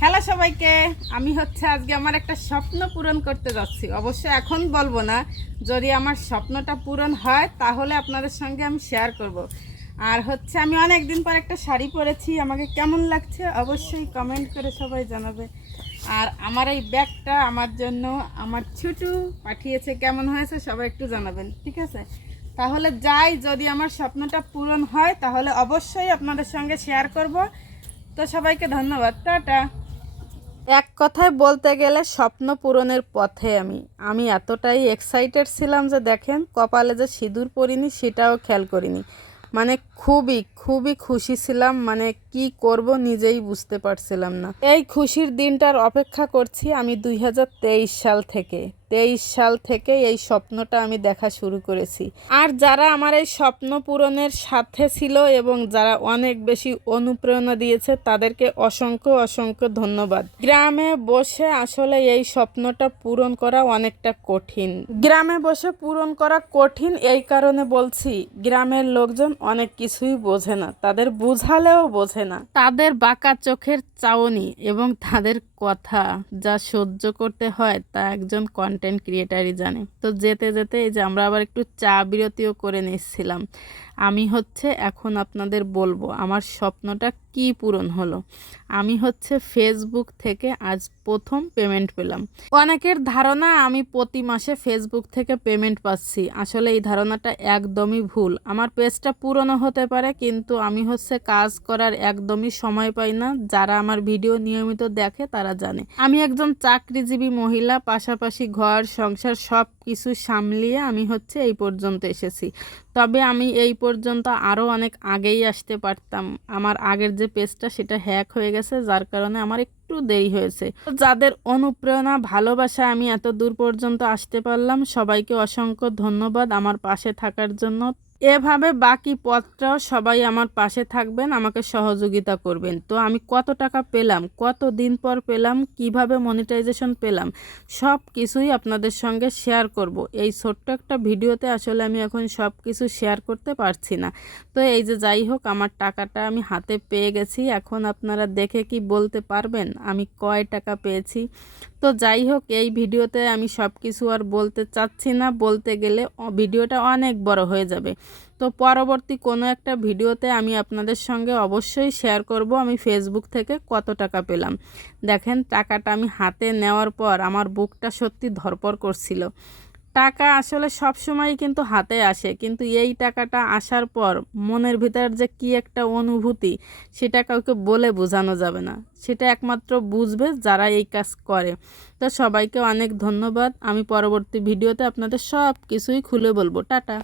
Hello সবাইকে, আমি আজকে আমার একটা স্বপ্ন পূরণ করতে যাচ্ছি। অবশ্য এখন বলবো না, যদি আমার স্বপ্নটা পূরণ হয় তাহলে আপনাদের সঙ্গে আমি শেয়ার করব। আর আমি অনেক দিন পর একটা শাড়ি পরেছি, আমাকে কেমন লাগছে অবশ্যই কমেন্ট করে সবাই জানাবে। আর আমার এই ব্যাগটা আমার জন্য আমার ছোটু পাঠিয়েছে, কেমন হয়েছে সবাই একটু জানাবেন, ঠিক আছে? তাহলে যাই, যদি আমার স্বপ্নটা পূরণ হয় তাহলে অবশ্যই আপনাদের সঙ্গে শেয়ার করব। তো সবাইকে ধন্যবাদ, টাটা। এক কথায় বলতে গেলে স্বপ্ন পূরণের পথে আমি এতটাই এক্সাইটেড ছিলাম যে দেখেন, কপালে যে সিঁদুর পরিনি সেটাও খেয়াল করিনি। মানে খুবই খুবই খুশি ছিলাম, মানে কি করব নিজেই বুঝতে পারছিলাম না। এই খুশির দিনটার অপেক্ষা করছি আমি 2023 সাল থেকে। 23 সাল থেকে এই স্বপ্নটা আমি দেখা শুরু করেছি। আর যারা আমার এই স্বপ্ন পূরণের সাথে ছিল এবং যারা অনেক বেশি অনুপ্রেরণা দিয়েছে তাদেরকে অসংখ্য অসংখ্য ধন্যবাদ। গ্রামে বসে আসলে এই স্বপ্নটা পূরণ করা অনেকটা কঠিন। গ্রামে বসে পূরণ করা কঠিন এই কারণে বলছি, গ্রামের লোকজন অনেক কিছুই বোঝে না, তাদের বুঝালেও বোঝে না। তাদের বাঁকা চোখের চাউনি এবং তাদের কথা যা সহ্য করতে হয় তা একজন কন্টেন্ট ক্রিয়েটারই জানে। তো যেতে যেতে এই যে আমরা আবার একটু চা বিরতিও করে নিচ্ছিলাম। আমি এখন আপনাদের বলবো আমার স্বপ্নটা কি পূরণ হলো। আমি ফেসবুক থেকে আজ প্রথম পেমেন্ট পেলাম। অনেকের ধারণা আমি প্রতি মাসে ফেসবুক থেকে পেমেন্ট পাচ্ছি, আসলে এই ধারণাটা একদমই ভুল। আমার পেজটা পুরনো হতে পারে, কিন্তু আমি কাজ করার একদমই সময় পাই না। যারা আমার ভিডিও নিয়মিত দেখে তারা জানে আমি একজন চাকরিজীবী মহিলা, পাশাপাশি ঘর সংসার সব কিছু সামলিয়ে আমি এই পর্যন্ত এসেছি। তবে আমি এই পর্যন্ত আরও অনেক আগেই আসতে পারতাম। আমার আগের যে পেজটা সেটা হ্যাক হয়ে গেছে, যার কারণে আমার একটু দেরি হয়েছে। যাদের অনুপ্রেরণা ভালোবাসা আমি এত দূর পর্যন্ত আসতে পারলাম, সবাইকে অসংখ্য ধন্যবাদ আমার পাশে থাকার জন্য। এভাবে বাকি পথটাও সবাই আমার পাশে থাকবেন, আমাকে সহযোগিতা করবেন। তো আমি কত টাকা পেলাম, কত দিন পর পেলাম, কিভাবে মনিটাইজেশন পেলাম, সব কিছুই আপনাদের সঙ্গে শেয়ার করব। এই ছোট্ট একটা ভিডিওতে আসলে আমি এখন সব কিছু শেয়ার করতে পারছি না। তো এই যে যাই হোক, আমার টাকাটা আমি হাতে পেয়ে গেছি। এখন আপনারা দেখে কি বলতে পারবেন আমি কয় টাকা পেয়েছি? তো যাই হোক, এই ভিডিওতে আমি সব কিছু আর বলতে চাচ্ছি না, বলতে গেলে ভিডিওটা অনেক বড় হয়ে যাবে। তো পরবর্তী কোনো একটা ভিডিওতে আমি আপনাদের সঙ্গে অবশ্যই শেয়ার করব আমি ফেসবুক থেকে কত টাকা পেলাম। দেখেন, টাকাটা আমি হাতে নেওয়ার পর আমার বুকটা সত্যি ধড়ফড় করছিল। টাকা আসলে সব সময় কিন্তু হাতে আসে, কিন্তু এই টাকাটা আসার পর মনের ভিতর যে কি একটা অনুভূতি, সেটা কাউকে বলে বোঝানো যাবে না। সেটা একমাত্র বুঝবে যারা এই কাজ করে। তো সবাইকে অনেক ধন্যবাদ। আমি পরবর্তী ভিডিওতে আপনাদের সব কিছুই খুলে বলবো। টাটা।